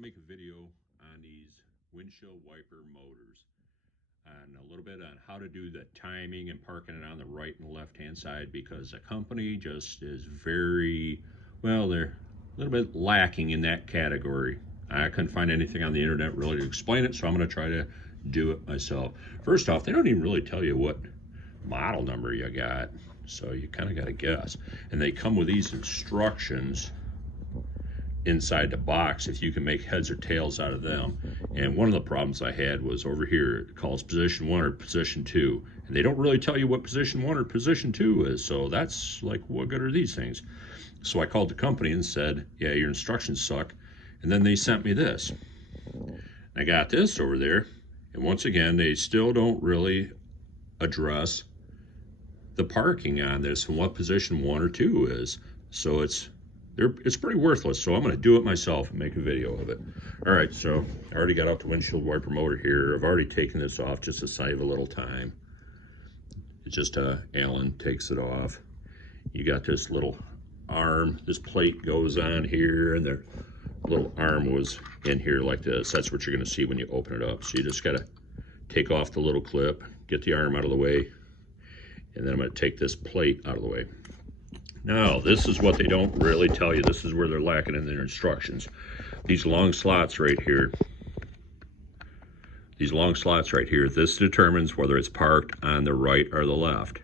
to make a video on these windshield wiper motors and a little bit on how to do the timing and parking it on the right and left hand side, because the company just is very, well, they're a little bit lacking in that category. I couldn't find anything on the internet really to explain it, so I'm going to try to do it myself. First off, they don't even really tell you what model number you got, so you kind of got to guess. And they come with these instructions inside the box if you can make heads or tails out of them. And one of the problems I had was over here, it calls position 1 or position 2, and they don't really tell you what position 1 or position 2 is, so that's like, what good are these things? So I called the company and said, yeah, your instructions suck. And then they sent me this. I got this over there, and once again, they still don't really address the parking on this and what position 1 or 2 is. So it's pretty worthless, so I'm going to do it myself and make a video of it. All right, so I already got out the windshield wiper motor here. I've already taken this off just to save a little time. It's just Allen takes it off. You got this little arm, this plate goes on here, and the little arm was in here like this. That's what you're going to see when you open it up. So you just got to take off the little clip, get the arm out of the way, and then I'm going to take this plate out of the way. Now, this is what they don't really tell you. This is where they're lacking in their instructions. These long slots right here. These long slots right here, this determines whether it's parked on the right or the left.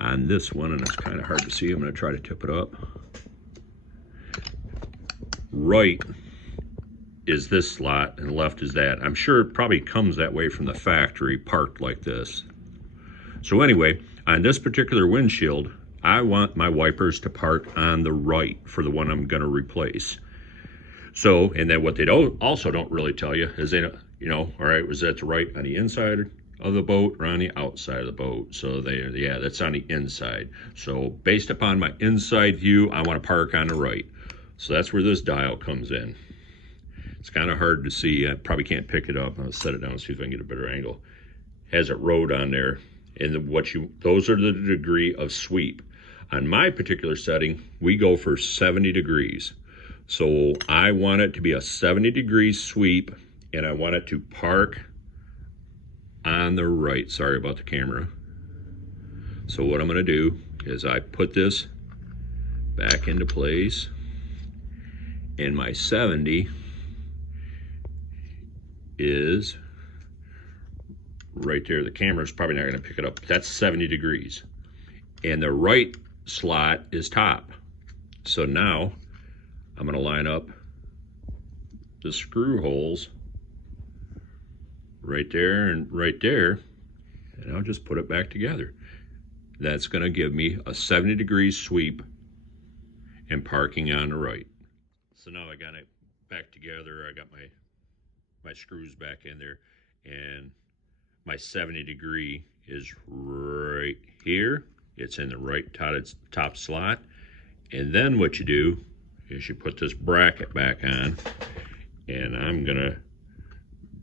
On this one, and it's kind of hard to see, I'm going to try to tip it up. Right is this slot and left is that. I'm sure it probably comes that way from the factory, parked like this. So anyway, on this particular windshield, I want my wipers to park on the right for the one I'm going to replace. So, and then what they also don't really tell you is they don't, all right, was that the right on the inside of the boat or on the outside of the boat? So yeah, that's on the inside. So based upon my inside view, I want to park on the right. So that's where this dial comes in. It's kind of hard to see. I probably can't pick it up. I'll set it down and see if I can get a better angle. Has it rode on there. And those are the degree of sweep. On my particular setting, we go for 70 degrees. So I want it to be a 70 degree sweep, and I want it to park on the right. Sorry about the camera. So what I'm going to do is I put this back into place, and my 70 is right there. The camera's probably not going to pick it up. That's 70 degrees. And the right slot is top. So now I'm going to line up the screw holes right there and right there, and I'll just put it back together. That's going to give me a 70 degrees sweep and parking on the right. So now I got it back together. I got my screws back in there, and my 70 degree is right here. It's in the right top slot. And then what you do is you put this bracket back on, and I'm gonna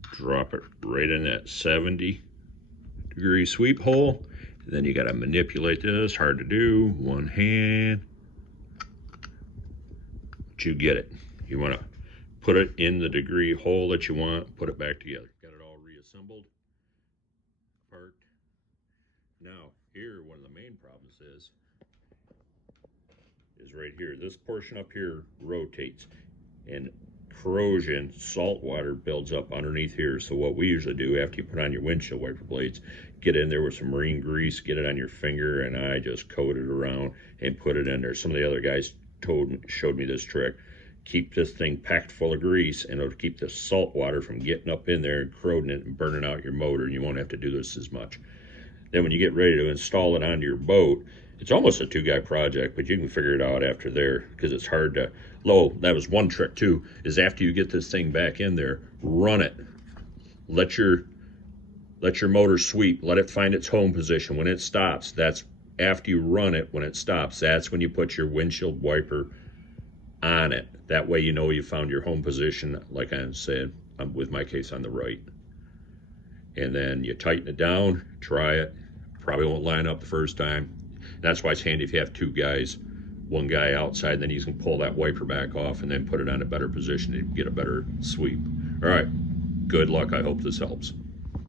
drop it right in that 70 degree sweep hole. And then you gotta manipulate this, hard to do, one hand. But you get it. You wanna put it in the degree hole that you want, put it back together. Got it all reassembled, parked. Now, here, one of the main problems is right here. This portion up here rotates, and corrosion, salt water builds up underneath here. So what we usually do after you put on your windshield wiper blades, get in there with some marine grease, get it on your finger, and I just coat it around and put it in there. Some of the other guys showed me this trick. Keep this thing packed full of grease, and it'll keep the salt water from getting up in there and corroding it and burning out your motor, and you won't have to do this as much. Then when you get ready to install it onto your boat, it's almost a two-guy project, but you can figure it out after there, because it's hard to, that was one trick too, is after you get this thing back in there, run it. Let your motor sweep, let it find its home position. When it stops, that's after you run it, when it stops, that's when you put your windshield wiper on it. That way you know you found your home position, like I said, with my case on the right. And then you tighten it down, try it. Probably won't line up the first time. That's why it's handy if you have two guys one guy outside, then he's going to pull that wiper back off and then put it on a better position to get a better sweep. All right. Good luck. I hope this helps.